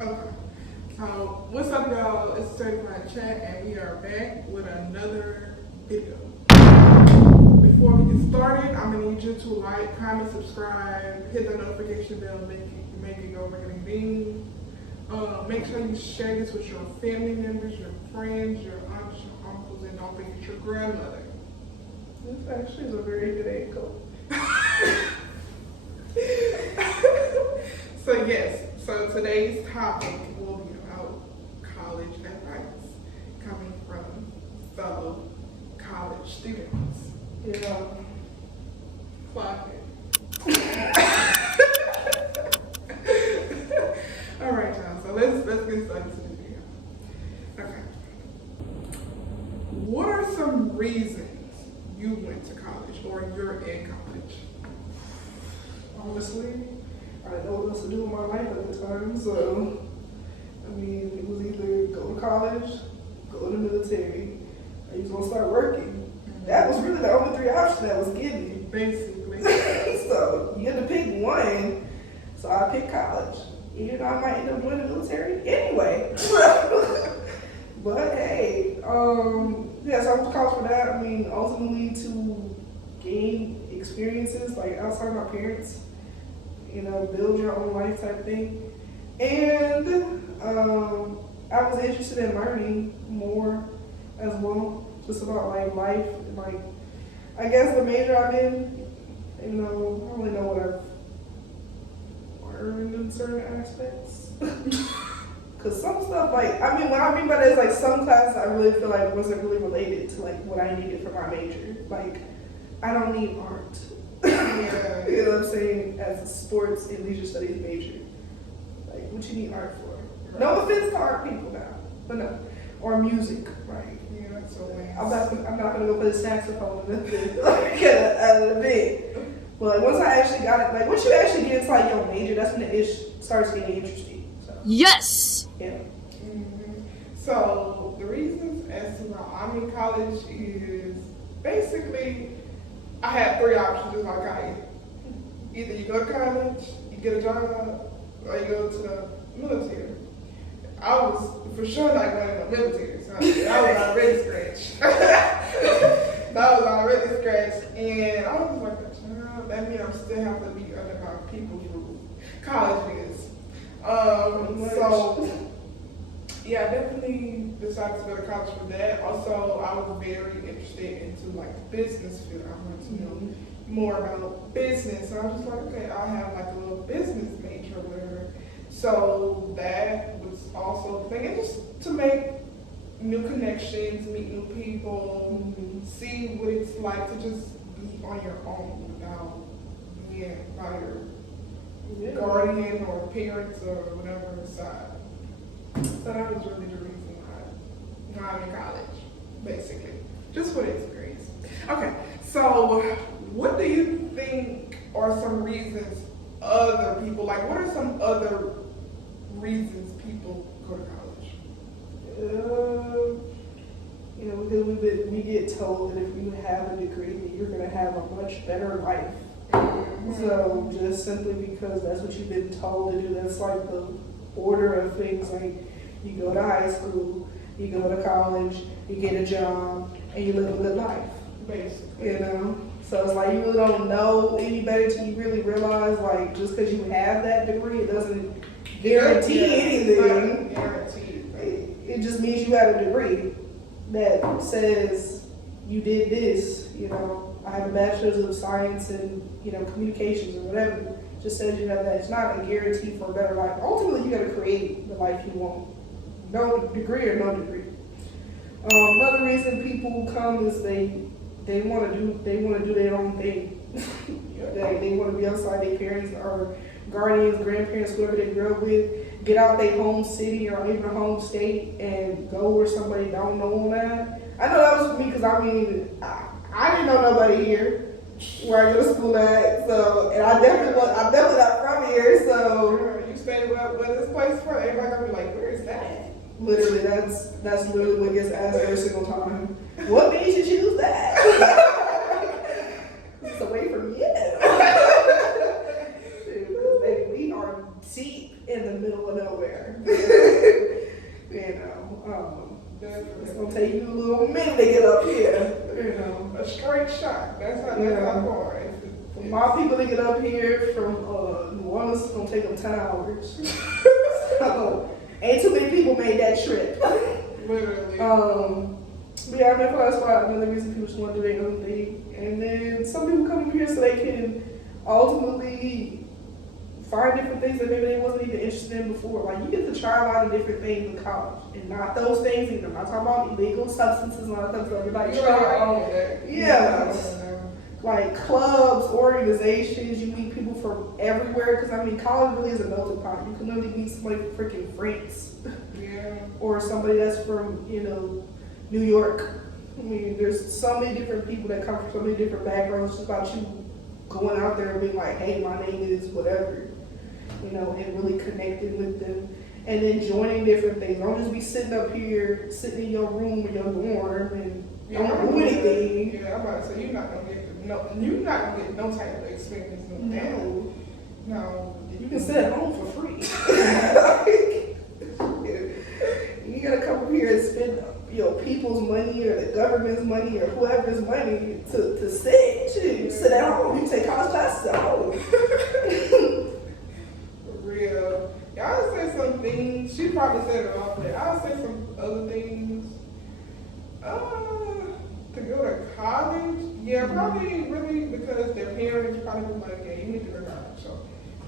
Okay. So, what's up, y'all? It's Certified Chat, and we are back with another video. Before we get started, I'm gonna need you to like, comment, subscribe, hit the notification bell, make it go ring ding. Make sure you share this with your family members, your friends, your aunts, your uncles, and don't forget your grandmother. This actually is a very good angle. So yes, so today's topic will be about college advice coming from fellow college students. Yeah. Clock it. All right, y'all. So let's get started to the video. Okay. What are some reasons you went to college or you're in college? Honestly, I didn't know what else to do with my life at the time, so I mean, it was either go to college, go to the military, or you was gonna start working. That was really the only three options that was given. Basically. So you had to pick one. So I picked college. Even though I might end up joining the military anyway. But hey, yeah, so I went to college for that. I mean, ultimately to gain experiences like outside my parents, you know, build your own life type thing. And I was interested in learning more as well, just about like life and like, I guess the major I'm in, you know, I don't really know what I've learned in certain aspects. Cause some stuff like, I mean, what I mean by that is like some classes I really feel like wasn't really related to like what I needed for my major. Like, I don't need art. Yeah. You know what I'm saying? As a sports and leisure studies major. Like, what you need art for? Right. No offense to art people now, but no. Or music, right? Yeah, that's so weird. I'm not gonna go play the saxophone and nothing like at an event. But once I actually got it, like once you actually get into like your major, that's when it starts getting interesting. So. Yes! Yeah. Mm-hmm. So the reasons as to why I'm in college is basically I had three options just like I am. Either you go to college, you get a job, or you go to the military. I was for sure not going to the military, so I was already scratched. I was already scratched, and I was like, that means I'm still have to be under my people's rule. College is. So, yeah, I definitely decided to go to college for that. Also, I was very interested into like the business field. I wanted to know more about business. So I was just like, okay, I'll have like a little business major or whatever. So that was also the thing. And just to make new connections, meet new people, see what it's like to just be on your own without being by your guardian or parents or whatever side. So that was really the reason why I'm in college, basically. Just for the experience. Okay, so what do you think are some reasons other people, like what are some other reasons people go to college? You know, because we get told that if you have a degree, that you're going to have a much better life. So just simply because that's what you've been told to do, that's like the order of things. Like you go to high school, you go to college, you get a job, and you live a good life. Basically. You know? So it's like you really don't know any better till you really realize like just because you have that degree, it doesn't guarantee anything. It just means you have a degree that says you did this, you know. I have a bachelor's of science in, you know, communications or whatever. It just says you have that. It's not a guarantee for a better life. Ultimately, you got to create the life you want. No degree or no degree. Another reason people come is they want to do their own thing. They want to be outside their parents or guardians, grandparents, whoever they grew up with. Get out their home city or even a home state and go where somebody don't know them at. I know that was for me because I mean. I didn't know nobody here where I go to school at, so, and I'm definitely not from here, so. You stay where this place from, everybody gonna be like, where is that? Literally, that's literally what gets asked every single time. What made you choose that? It's away from you. Because baby, we are deep in the middle middle of nowhere. You know, Definitely. it's gonna take you a little minute to get up here. You know, A straight shot. That's how far. for my people to get up here from New Orleans, it's gonna take them 10 hours. So, ain't too many people made that trip. Literally. But yeah, I mean, that's why another reason people just want to do their own thing. And then some people come up here so they can ultimately find different things that maybe they wasn't even interested in before. Like, you get to try a lot of different things in college. And not those things either. I'm not talking about illegal substances and all that stuff. Like, try yeah. Like clubs, organizations, you meet people from everywhere. Because, I mean, college really is a melting pot. You can literally meet somebody from freaking France. Yeah. Or somebody that's from, you know, New York. I mean, there's so many different people that come from so many different backgrounds. It's just about you going out there and being like, hey, my name is whatever, you know, and really connecting with them. And then joining different things. Don't just be sitting up here, sitting in your room or your dorm and don't do anything. Yeah, I'm about to say, you're not gonna get no type of experience in that. No. You can sit at home for free. You gotta come up here and spend people's money or the government's money or whoever's money to sit. You sit at home. You take college classes at home. For real. Yeah, I'll say some things. She probably said it all, but I'll say some other things. To go to college, yeah, probably really because their parents probably was like, yeah, you need to go to college. So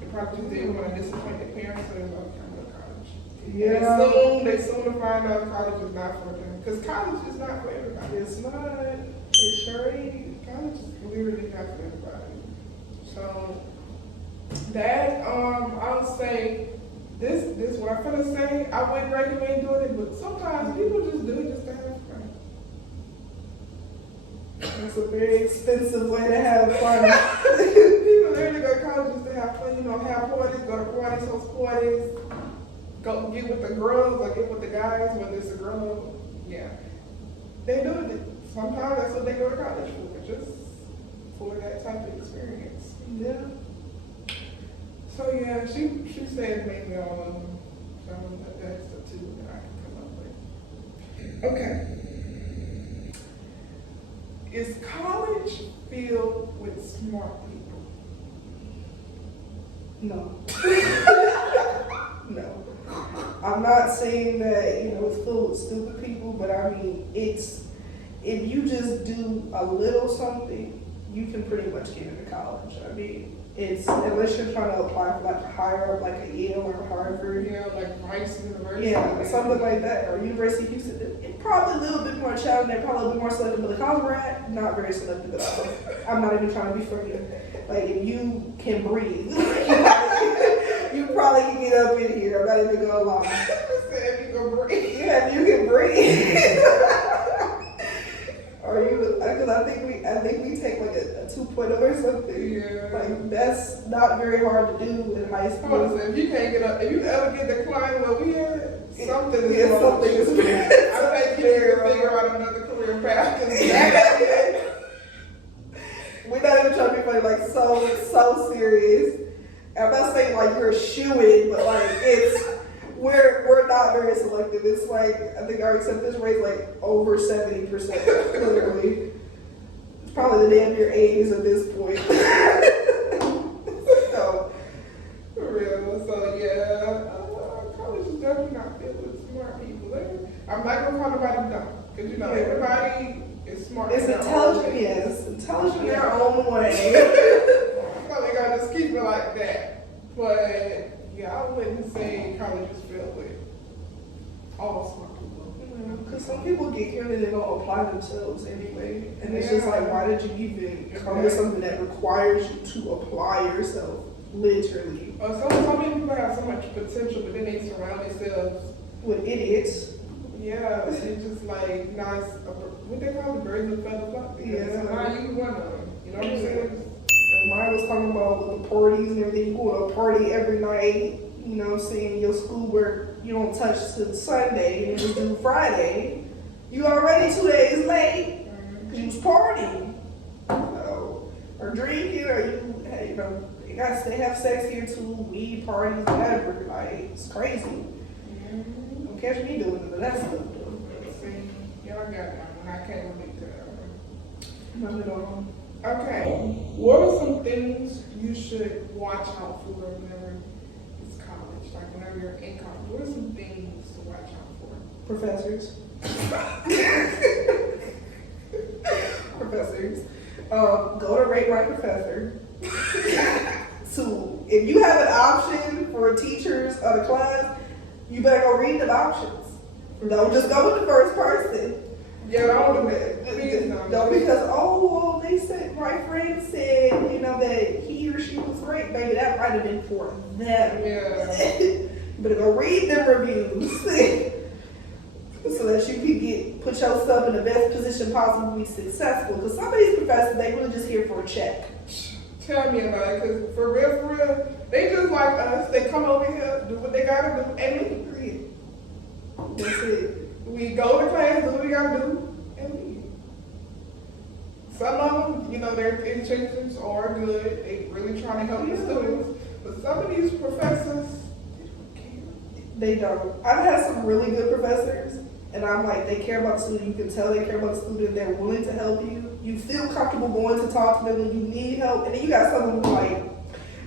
they probably just didn't want to disappoint their parents, so they were like, I'm going to college. Yeah. And they soon to find out college is not for them. Because college is not for everybody. It's not. It sure ain't. College is literally not for everybody. So that I would say this what I'm gonna say. I wouldn't recommend doing it, but sometimes people just do it just to have fun. It's a very expensive way to have fun. People literally go to college just to have fun. You know, have parties, go to parties, host parties, go get with the girls or get with the guys, whether it's a girl. Yeah, they do it. Sometimes that's what they go to college for, just for that type of experience. Yeah. So yeah, she said maybe all of them. So that's the two that I can come up with. Okay. Is college filled with smart people? No. No. I'm not saying that, it's filled with stupid people, but I mean, if you just do a little something, you can pretty much get into college. I mean, unless you're trying to apply for like higher up, like a Yale or Harvard. Yeah, like Rice University. Yeah, something like that, or University of Houston. It's probably a little bit more challenging, they're probably a little bit more selective, but the college we're at, not very selective at all. I'm not even trying to be funny. Like, if you can breathe, you probably can get up in here. I'm not even gonna lie. If you can breathe. Yeah, if you can breathe. Or because I think we take like a 2.0 or something. Yeah. Like, that's not very hard to do in high school. So if you can't get up, if you ever get declined where we had, something is wrong. Something is bad. I think you need to figure out another career path. We're not even trying to be funny, like so serious. I'm not saying like you're a shoo-in, but like we're not very selective. It's like, I think our acceptance rate is like over 70%, literally. It's probably the damn near 80s at this point. So, for real. So yeah, college is definitely not filled with smart people. I'm not gonna call nobody dumb, because everybody is smart. It's intelligent, yes. Intelligent in their own way. So we gotta just keep it like that. But yeah, I wouldn't say college is filled with all smart people. Because some people get here and they don't apply themselves anyway. And it's just like, why did you even come to something that requires you to apply yourself? Literally. So many people have so much potential, but then they surround themselves with idiots. Yeah, it's just like, now it's what they call the birds of feather flock. Yeah. So now you one of them. You know what I'm saying? Mine was talking about with the parties and everything. You go to a party every night, saying your schoolwork you don't touch till Sunday and you do Friday. You already 2 days late because you was partying. Or drinking, or you they have sex here too, weed parties, whatever. Like, it's crazy. Don't catch me doing it, but that's stuff though. See, y'all got that one. I can't relate to that one. Not at all. Okay. What are some things you should watch out for whenever it's college? Like whenever you're in college, what are some things to watch out for? Professors. Professors. Go to Rate Right Professor. So if you have an option for teachers of the class, you better go read the options. Don't just go with the first person. Get on it. Please Don't because, oh, well, they said, my friend said, you know, that he or she was great. Baby, that might have been for them. Yeah. You better go read them reviews. So that you can put yourself in the best position possible to be successful. Because some of these professors, they really just here for a check. Tell me about it, because for real, they just like us. They come over here, do what they gotta do, and leave. That's it. We go to class, do what we gotta do, and leave. Some of them, you know, their intentions are good. They really trying to help the students. But some of these professors, they don't care. They don't. I've had some really good professors, and I'm like, they care about the student. You can tell they care about the student. They're willing to help you. You feel comfortable going to talk to them when you need help. And then you got some of them like,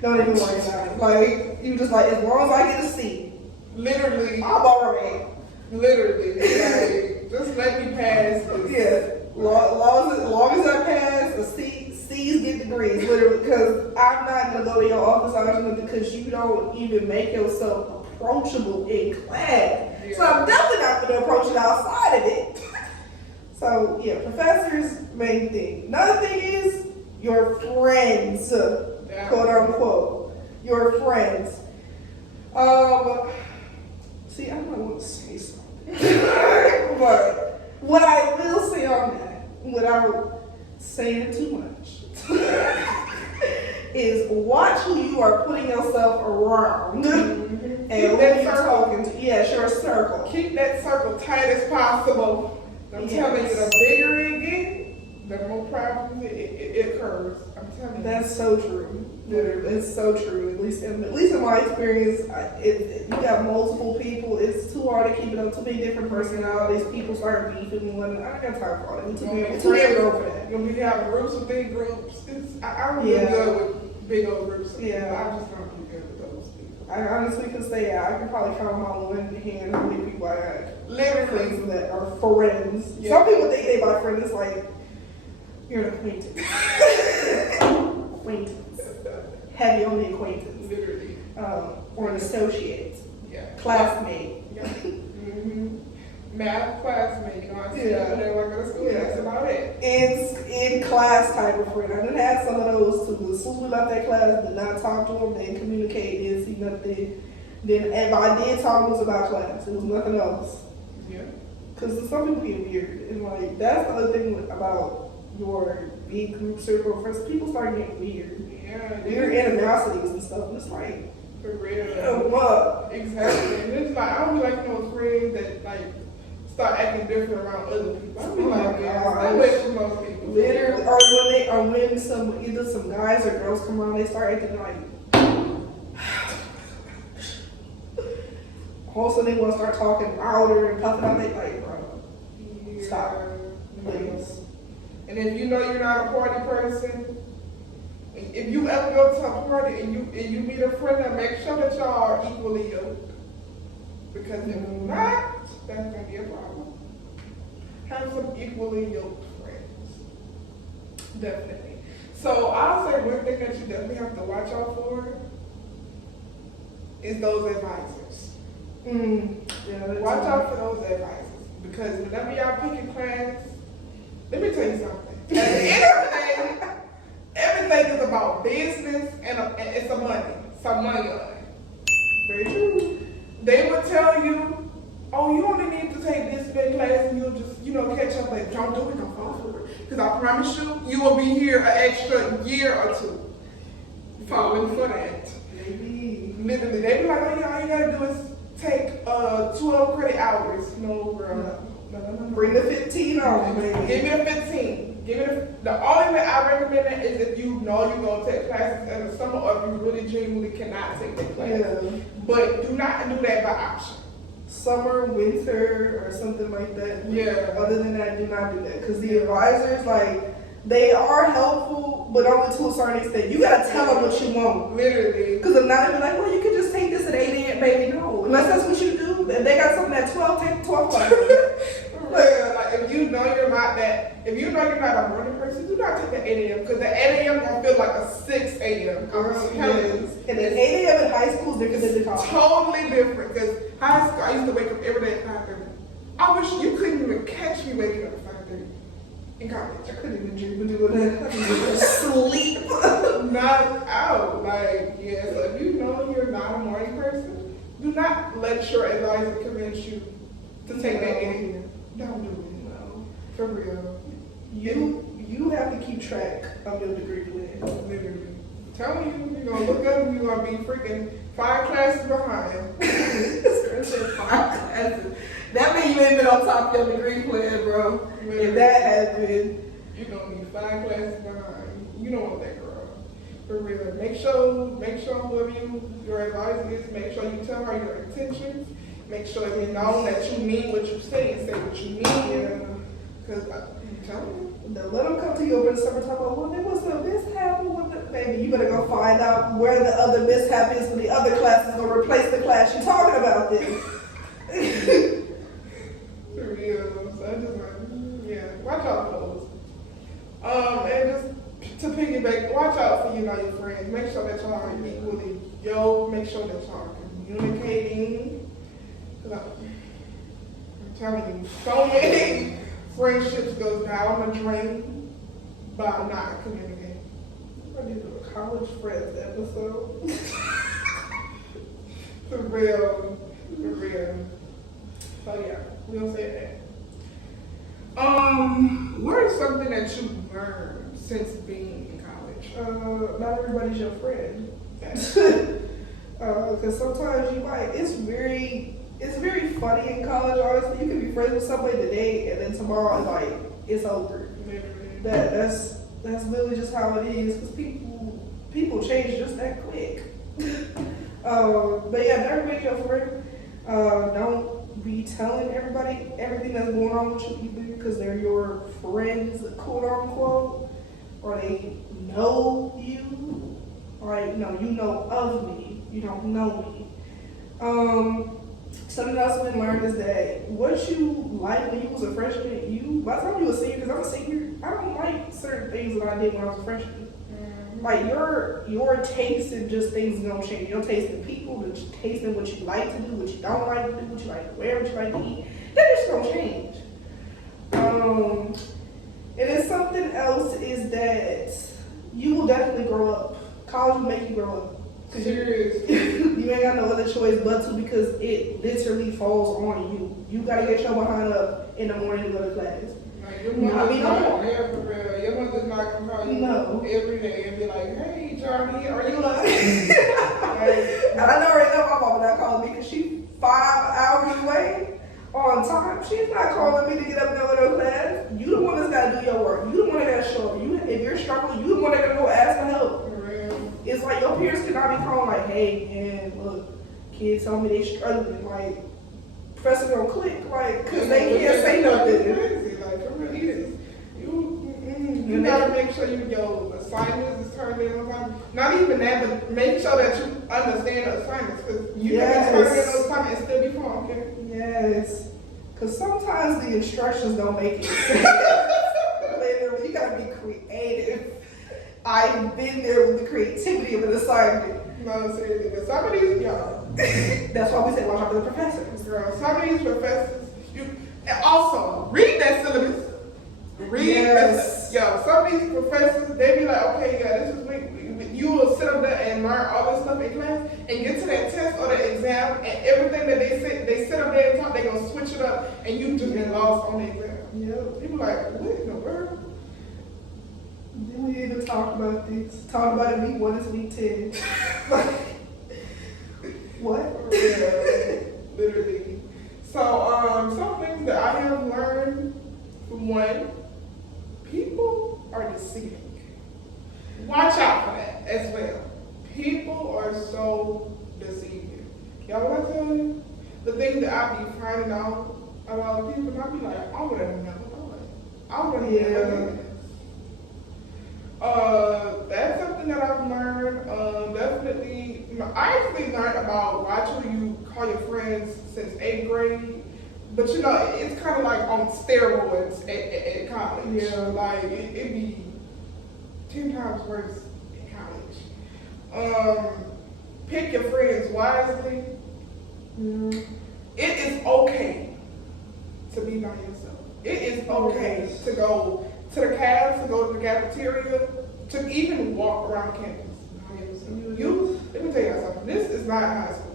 don't even worry about it. Like, you just like, as long as I get a C, Literally, I'm alright. literally, like, just let me pass. Yeah. Long as I pass, a C, C's get degrees, literally, because I'm not gonna go to your office hours because you don't even make yourself approachable in class. Yeah. So I'm definitely not gonna approach it outside of it. So yeah, professors, main thing. Another thing is your friends, quote unquote, your friends. See, I don't want to say something, but what I will say on that, without saying too much, is watch who you are putting yourself around and who you're talking to. Yes, your circle. Keep that circle tight as possible. I'm telling you, the bigger it gets, the more problems it occurs. I'm telling you. That's so true. Literally, it's so true. At least in my experience, you got multiple people. It's too hard to keep it up. Too many different personalities. People start beefing one another. I ain't got time for all that. Too many girl for that. You're gonna be having groups of big groups. I'm really good with big old groups. I just don't do good with those people. I honestly can say I can probably count on one hand how many people I got. Literally. That are friends. Yeah. Some people think they my friend. It's like you're an acquaintance. Acquaintance. Heavy on the acquaintance. Literally. Or an associate. Yeah. Classmate. Yeah. Math classmate. You know, I see Yeah. when they work at school. Yeah. That's about it. It's in class type of friend. I done had some of those too. As soon as we left that class, did not talk to them, didn't communicate, didn't see nothing. Then if I did talk, it was about class. It was nothing else. Yeah. Because some people get weird. And like, that's the other thing about your big group circle of friends. People start getting weird. Yeah. Weird animosities and stuff. And it's like, For real. what? Exactly. And it's like, I don't be like those friends that like start acting different around other people. I be Oh my like, yeah, gosh. I'm with for most people. Literally, or when either some guys or girls come around, they start acting like, also they want to start talking louder and puffing out. They like, bro, Yeah. stop, please. And if you know you're not a party person, if you ever go to a party and you meet a friend, then make sure that y'all are equally yoked. Because if not, that's gonna be a problem. Have some equally yoked friends. Definitely. So I'll say one thing that you definitely have to watch out for is those advisors. Yeah, that's Watch out for those advisors. Because whenever y'all pick a class, let me tell you something. At the end of the day, everything is about business and it's some money on it. Very true. They will tell you, oh, you only need to take this big class and you'll just, catch up. But don't do it, don't fall for it. Because I promise you, you will be here an extra year or two. Falling for that. Maybe. Literally, they be like, oh yeah, all you gotta do is take 12 credit hours. No, girl. No. Bring the 15 on, baby. Give me a 15. Give it the only way I recommend it is if you know you're going to take classes in the summer or if you really genuinely cannot take the class. Yeah. But do not do that by option. Summer, winter, or something like that. Yeah. Other than that, do not do that. Because the advisors, like, they are helpful, but only to a certain extent. You gotta tell them what you want. Literally. Because if not, they're like, well, you can just take this at 8 a.m., baby. No. Unless that's what you do. If they got something at 12, take 12 o'clock. Like if you know you're not a morning person, do not take the 8 a.m. because the 8 a.m. gonna feel like a 6 a.m. And then 8 a.m. in high school is different than the college. Totally different because high school I used to wake up every day at 5:30. I wish you couldn't even catch me waking up at 5:30 in college. I couldn't even dream of doing that. I couldn't even sleep. Not out. Like, yeah, so if you know you're not a morning person, do not let your advisor convince you to take that 8 a.m. Don't do it. No. For real. You have to keep track of your degree plan. Literally. Telling you, you're gonna look up and you're gonna be freaking 5 classes behind. It's 5 classes. That means you ain't been on top of your degree plan, bro. Literally. If that happened, You're gonna be 5 classes behind. You don't want that, girl. For real. Make sure whoever your advisor is, make sure you tell her your intentions. Make sure you know that you mean what you say and say what you mean. Because I'm telling you. then let them come to you over the summertime. Well, there was a mishap with the baby. You better go find out where the other mishap is when the other class is gonna replace the class you're talking about. This. For real. So I just like, yeah. Watch out for those. And just to piggyback, watch out for your friends. Make sure that y'all are equally yoked. Make sure that y'all are communicating. I'm telling you, so many friendships goes down the drain by not communicating. I need to do a college friends episode. For real. So yeah, we'll say that. What is something that you've learned since being in college? Not everybody's your friend. Because sometimes you might. It's very funny in college. Honestly, you can be friends with somebody today, and then tomorrow, like it's over. That's literally just how it is. Because people change just that quick. But yeah, not everybody's your friend. Don't be telling everybody everything that's going on with you either, because they're your friends, quote unquote, or they know you. Like, no, you know of me. You don't know me. Something else we learned is that what you like when you was a freshman, by the time you were a senior, because I'm a senior, I don't like certain things that I did when I was a freshman. Like your taste in just things is gonna change. Your taste in people, your taste in what you like to do, what you don't like to do, what you like to wear, what you like to eat, that just gonna change. And then something else is that you will definitely grow up. College will make you grow up. Seriously. You ain't got no other choice but to, because it literally falls on you. You gotta get your behind up in the morning to go to class. Like, your mother's not there for real. Your mother's not gonna call you every day and be like, hey, Johnny, are you like? And I know right now my mama not calling me because she's 5 hours away on time. She's not calling me to get up and go to class. You the one that's gotta do your work. You the one that gotta show up. If you're struggling, you the one that gotta go ask for help. It's like your peers cannot be calling like, hey, man, look, kids tell me they struggling. Like, professor gonna click, like, because they can't say nothing. Like, for real, you gotta make sure your assignments is turned in on time. Not even that, but make sure that you understand the assignments, because you can turn in those assignments and still be fine, okay? Yes, because sometimes the instructions don't make any sense. Literally, you gotta be creative. I've been there with the creativity of an assignment. No, seriously, but some of these, y'all. That's why we say watch out for the professors. Girl, some of these professors, and also, read that syllabus. Some of these professors, they be like, okay, yeah, this is week. You will sit up there and learn all this stuff in class and get to that test or the exam, and everything that they sit up there and talk, they gonna switch it up, and you just get lost on the exam. Yeah. People like, what in the world? Then we even talk about this. Talk about it week 1 is week 10. What? Yeah, literally. So, some things that I have learned from one, people deceiving. Watch out for that as well. People are so deceiving. Y'all what I tell you? The thing that I be finding out about people, and I be like, I would have never known it. I would have never done this. That's something that I've learned. Definitely, I actually learned about watch who you call your friends since 8th grade. But you know, it's kind of like on steroids at college. Yeah. Like it be 10 times worse in college. Pick your friends wisely. Mm. It is okay to be by yourself. It is okay to go to the cabs, to go to the cafeteria, to even walk around campus by yourself. Let me tell you something. This is not high school.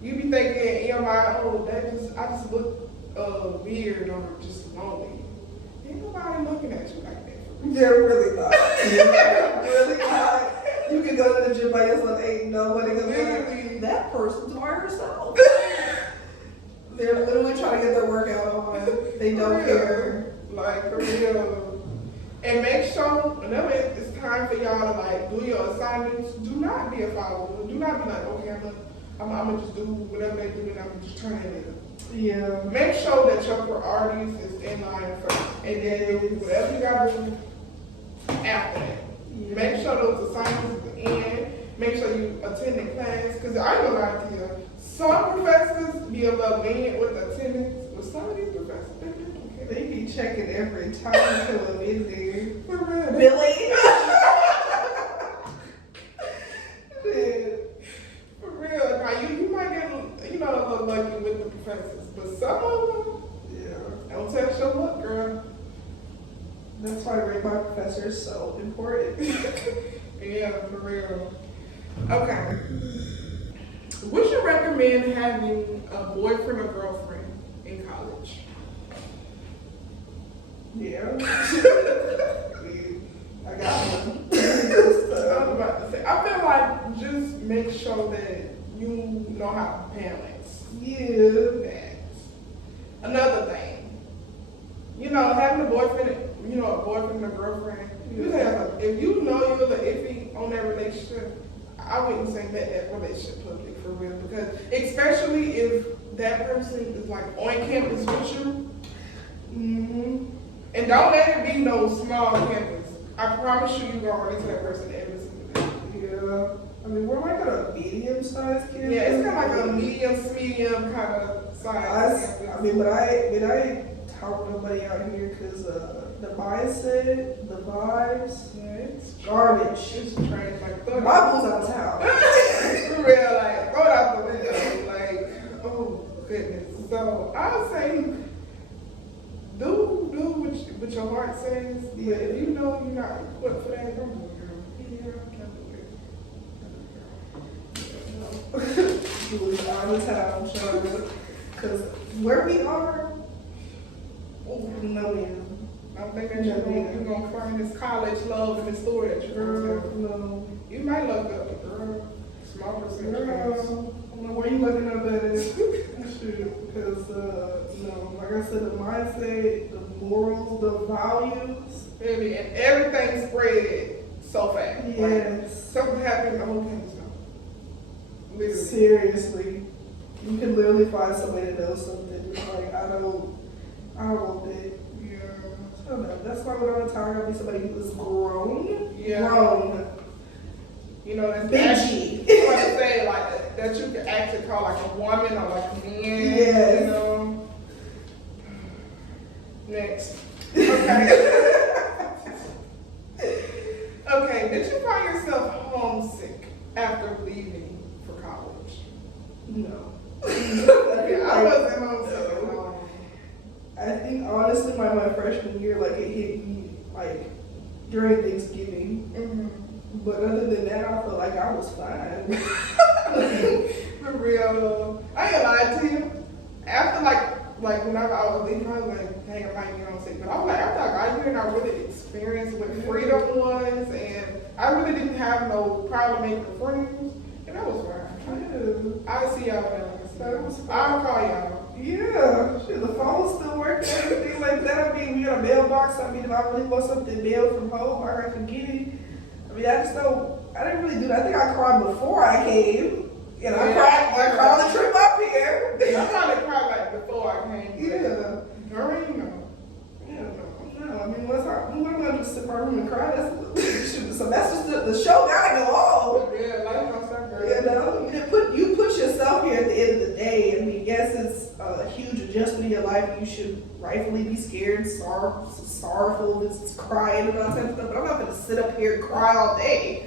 You be thinking in your mind, oh, I just look weird or just lonely. Ain't nobody looking at you like that. They're really not. They're really not. You can go to the gym by yourself, ain't nobody gonna Literally. that person's by herself. They're literally trying to get their workout on. They don't For real. care. Like, for real. And make sure, whenever it's time for y'all to like do your assignments, do not be a follower. Do not be like, okay, I'm gonna just do whatever they do and I'm gonna just turn it in. Yeah. Make sure that your priorities is in line first. And then whatever you gotta do after that. Yeah. Make sure those assignments are in. Make sure you attend the class. Because I ain't gonna lie to you. Some professors be a little lenient with attendance, but some of these professors, they really don't care. They be checking every time you come in there. For real. Billy. For real. Now, you might get, a little lucky with the professors, but some of them, Yeah. don't touch your luck, girl. That's why grade by professor is so important. Yeah, for real. Okay. Would you recommend having a boyfriend or girlfriend in college? Yeah. I got one. I was about to say, I feel like just make sure that you know how to balance Yeah. that. Another thing, having a boyfriend, a boyfriend or girlfriend, if you know you're a little iffy on that relationship, I wouldn't say that relationship public for real, because especially if that person is like on campus with you, and don't let it be no small campus. I promise you, you're gonna run into that person every single day. Yeah. I mean, we're like a medium-sized campus. Yeah, it's kind of like a medium kind of size campus. But I talk to nobody out here because the mindset, the vibes, It's garbage. It's trash, like throw it My out. boo's out of town. For real, like throw it out the window. Like, oh goodness. So I would say do what your heart says. But if you know you're not equipped for that, don't do it, girl. Yeah, I can't do it. Boo's out of town, Charlotte. Because where we are, no man. I'm thinking you're gonna find this college love in the store that you're Girl, going to. no. You might look up, but girl, small percentage. Girl, I don't know where you looking up at it. Shoot, because, like I said, the mindset, the morals, the values. Really, and everything spread so fast. Like, Yes. something happened, the whole campus knows. Literally. Seriously. You can literally find somebody that knows something. Like, I don't want that. Yeah. So no, that's why when I'm retired, I'll be somebody who is grown. Yeah. Grown. That's Big actually, G. I want to say, like, that you can actually call like a woman or like a man. Yes. Next. Okay. Okay, did you find yourself homesick after leaving for college? No. Yeah, I wasn't homesick at all. I think honestly, my freshman year, like it hit me like during Thanksgiving. Mm-hmm. But other than that, I felt like I was fine. For real. I ain't gonna lie to you. After like when I was leaving, I was like, dang, I might be homesick. But I was like, after I got here and I really experienced what freedom was, and I really didn't have no problem making friends, and that was fine. I see y'all now. So it was I'll call y'all. yeah, shit, the phone still working, everything like that. I mean, we got a mailbox. I mean, if I really want something mailed from home, I can get it. I mean, I just don't, I didn't really do that. I think I cried before I came. And I cried the trip up here. I probably cried like before I came. Yeah. During, no. No, I mean, what's our, we're gonna just sit in my room and cry. So that's just the show gotta go on. Yeah, life don't stop there. You know, you put yourself here at the end of the day. I mean, yes, it's a huge adjustment in your life. You should rightfully be scared, sorrowful, it's crying and all that stuff. But I'm not gonna sit up here and cry all day.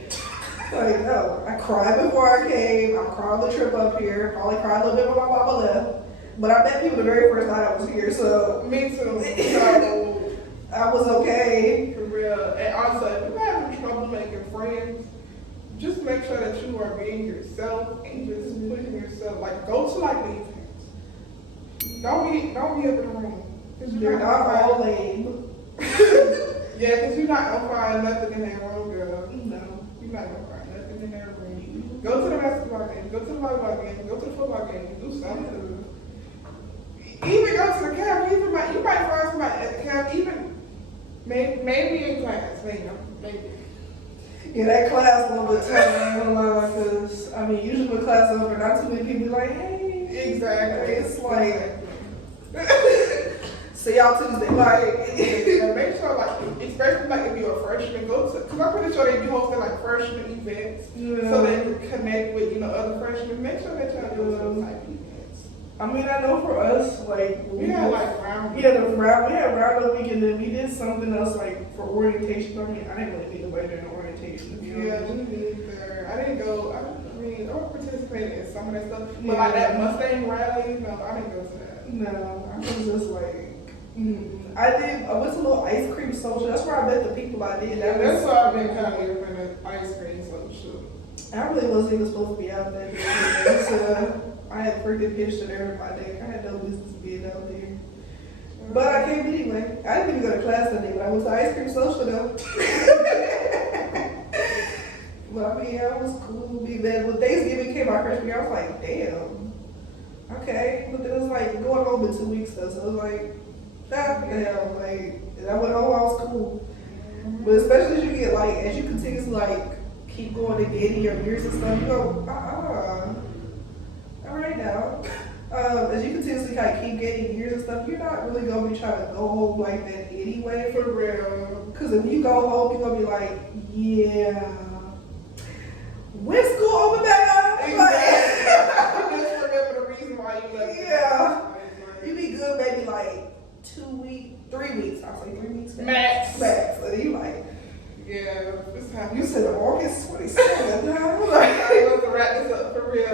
Like, no, I cried before I came. I cried on the trip up here. Probably cried a little bit when my mama left. But I met people the very first night I was here, so. Me too. So, I was okay. for real. And also, if you're having trouble making friends, just make sure that you are being yourself and just putting yourself, like, go to like the events. Don't be up in the room. They're not all lame. Yeah, because you're not gonna find nothing in that room, girl. No. You're not gonna find nothing in that room. Go to the basketball game, go to the volleyball game, go to the football game, do something. Even go to the camp, you might find somebody at the camp, even maybe in class, maybe. Yeah, that class a little bit tough, because, I mean, usually when class is over, not too many people be like, hey. Exactly. It's like, see y'all Tuesday, like. And make sure, like, especially like if you're a freshman, go to, because I'm pretty sure they be hosting like freshman events, so they can connect with, other freshmen. Make sure that y'all do those type of events. I mean, I know for us, like, We had like round. we had round weekend, and we did something else, like, for orientation. I mean, I didn't really meet nobody during orientation, to be Yeah, honest. me neither. I didn't go. I participated in some of that stuff, but like that Mustang rally, no, I didn't go to that. No, I was just like, I went to a little ice cream social. That's where I met the people I did. That's why I've been kind of living in an ice cream social. I really wasn't even supposed to be out there. So I had freaking pitched it everybody. I had no business being out there. But I came anyway. I didn't even go to class that day, but I went to ice cream social though. But I mean, I was cool. When Thanksgiving came my freshman year, I was like, damn. Okay. But then it was like going home in 2 weeks though. So it was like, damn. Like, and I went home, I was cool. But especially as you get like, as you continuously like keep going and getting your years and stuff, you go, all right now. As you continuously kind of keep getting years and stuff, you're not really gonna be trying to go home like that anyway. For real. Because if you go home, you're gonna be like, yeah. When school open back up? Exactly. You just remember the reason why you left. Yeah. You be good maybe like 2 weeks, 3 weeks. I'll say 3 weeks. Max. And you like, yeah, it's time. you said August 27th. I was to wrap this up for real.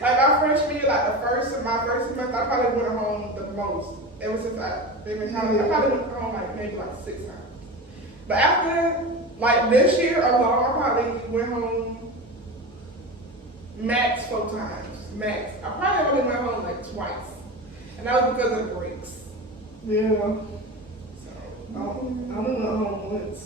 Like my freshman year, like my first semester, I probably went home the most. Ever since I've been in college, I probably went home like maybe like 6 times. But after that, like this year alone, I probably went home max 4 times. Max. I probably only went home like twice. And that was because of the breaks. Yeah. So I only went home once.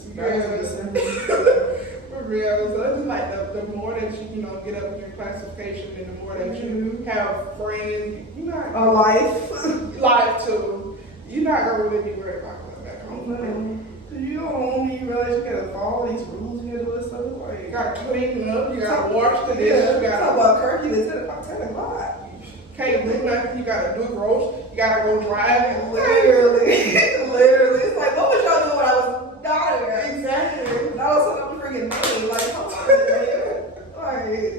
For real. So it's just like the more that you get up in your classification and the more that you have friends, A life. life too. You're not gonna really be worried about going back home. Cause you go home and you realize you gotta follow these rules, you gotta do this stuff. It's like, You gotta clean up, you gotta wash the dishes, you talk gotta about curfew is at 10 o'clock. can't do nothing, you gotta do groceries, you gotta go driving. Literally. It's like, what was y'all doing when I was not here? Exactly. I was on the freaking money. Like, come on, man. Like,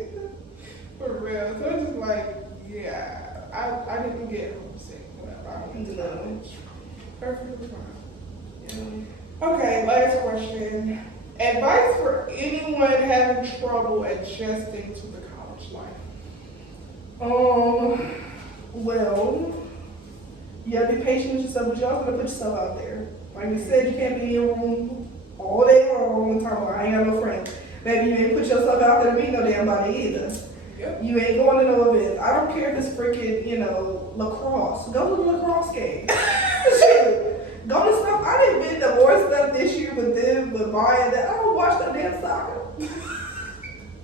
For real. So it's just like, yeah, I didn't get homesick whenever I went to college. Perfectly fine. Okay, last question. Advice for anyone having trouble adjusting to the college life? well, you gotta be patient with yourself, but you also gotta put yourself out there. Like we said, you can't be in your room all day long and talk about, I ain't got no friends. Maybe you ain't put yourself out there to meet no damn body either. Yep. You ain't going to no events. I don't care if it's freaking, lacrosse. Go to the lacrosse game. Shit. Go to stuff. I didn't been to more stuff this year with them, with Maya, that I don't watch no damn soccer.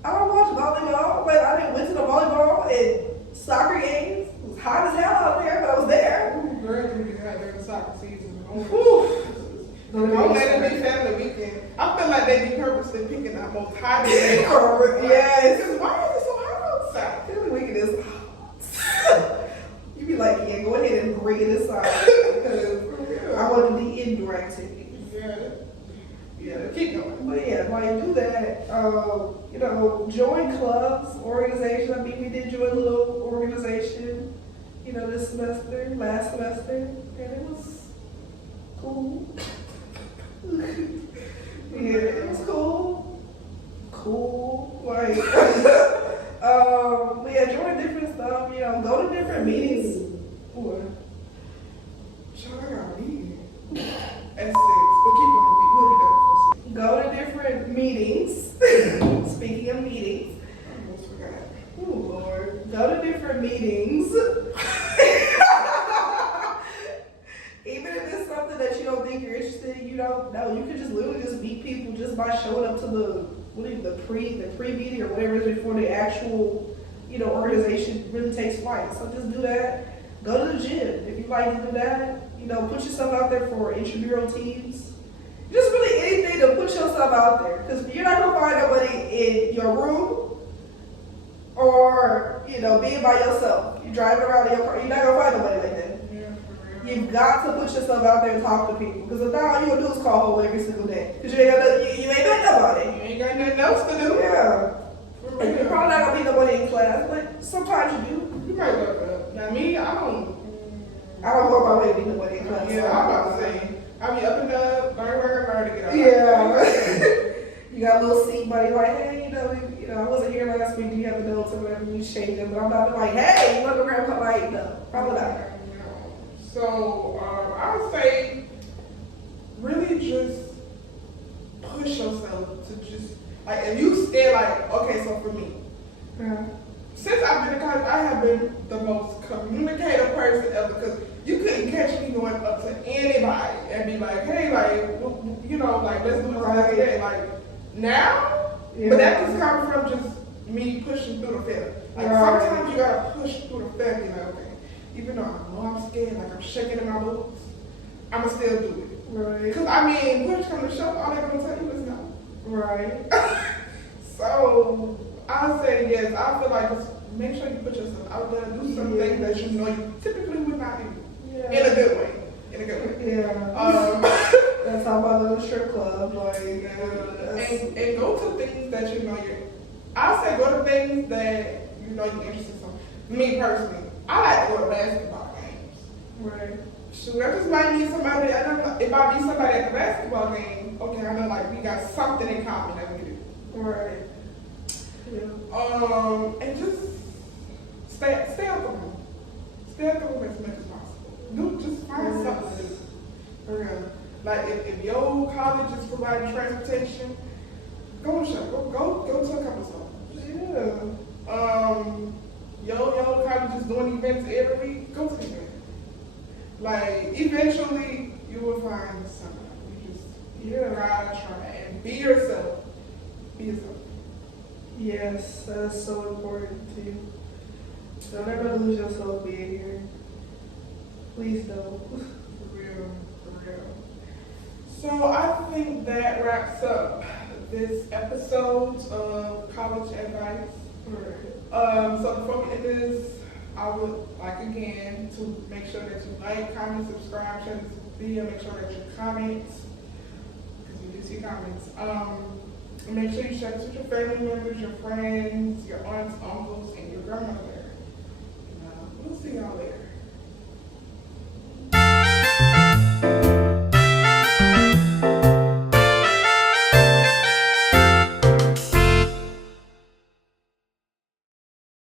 I don't watch volleyball, but I didn't went to the volleyball and Soccer games. It was hot as hell out there, but I was there. Ooh, girls really had their soccer season. Whew. Don't let it be family weekend. I feel like they be purposely picking out most hot days. Yes. Because why is it so hot outside? Family weekend is hot. You be like, yeah, go ahead and bring it inside. Because I want to be indoor activities. Yeah, keep going. But yeah, like do that. You know, join clubs, organizations. I mean, we did join a little organization, you know, this semester, last semester, and it was cool. Yeah, it was cool. Cool. Like, we had joined different stuff, you know, go to different meetings. What? Child, I got a meeting at 6, but keep going. We'll be done before 6. Go to different meetings. Speaking of meetings. I almost forgot. Oh Lord. Go to different meetings. Even if it's something that you don't think you're interested in, you don't know. You can just literally just meet people just by showing up to the pre-meeting or whatever it is before the actual, you know, organization really takes flight. So just do that. Go to the gym if you like to do that. You know, put yourself out there for intramural teams. Just really anything to put yourself out there. Because you're not gonna find nobody in your room or, you know, being by yourself. You're driving around in your car, you're not gonna find nobody like that. You've got to put yourself out there and talk to people. Because if not, all you gonna do is call home every single day. Because you ain't got nobody. You ain't got nothing else to do. Yeah. And you're probably not gonna be nobody in class, but sometimes you do. You might look up. Now me, I don't go my way to be nobody in class. Yeah, I'm about to say. I be up and up, learn to get out. Yeah. You got a little seat buddy like, hey, you know, I wasn't here last week. Do you have the notes or whatever? You change them, but I'm not like, hey, you want to grab a like, no, probably not. So I would say, really just push yourself to just like if you stay like okay. So for me, since I've been in college, I have been the most communicative person ever because you couldn't catch me going up to anybody and be like, hey, like, you know, like, let's do this like that. Like, now, but that just comes from just me pushing through the fear. Like, sometimes you gotta push through the fear, you know, okay. Even though I know I'm scared, like I'm shaking in my boots, I'ma still do it. Right. Because, I mean, push come to shove, all they're gonna tell you is no. Right. So, I say yes, I feel like just make sure you put yourself out there, do some things that you know you typically would not do. Yeah. In a good way. In a good way. Yeah. That's how about the strip club, like, and go to things that you know you're. I say go to things that you know you're interested in. Me personally, I like to go to basketball games. Right. Shoot, I just might need somebody. If I meet somebody at the basketball game, okay, I know like we got something in common that we do. Right. Yeah. And just stay out the room. Stay out the room as much as possible. Just find something to do. For real. Like if your college is providing transportation, go to a couple of stores. Yeah. Your college is doing events every week, go to the event. Like eventually you will find somebody. You just gotta try and be yourself. Be yourself. Yes, that's so important too. Don't ever lose yourself being here. Please don't. For real. So I think that wraps up this episode of College Advice. So before we end this, I would like again to make sure that you like, comment, subscribe, share this video, make sure that you comment, because we do see comments. Make sure you share this with your family members, your friends, your aunts, uncles, and your grandmother.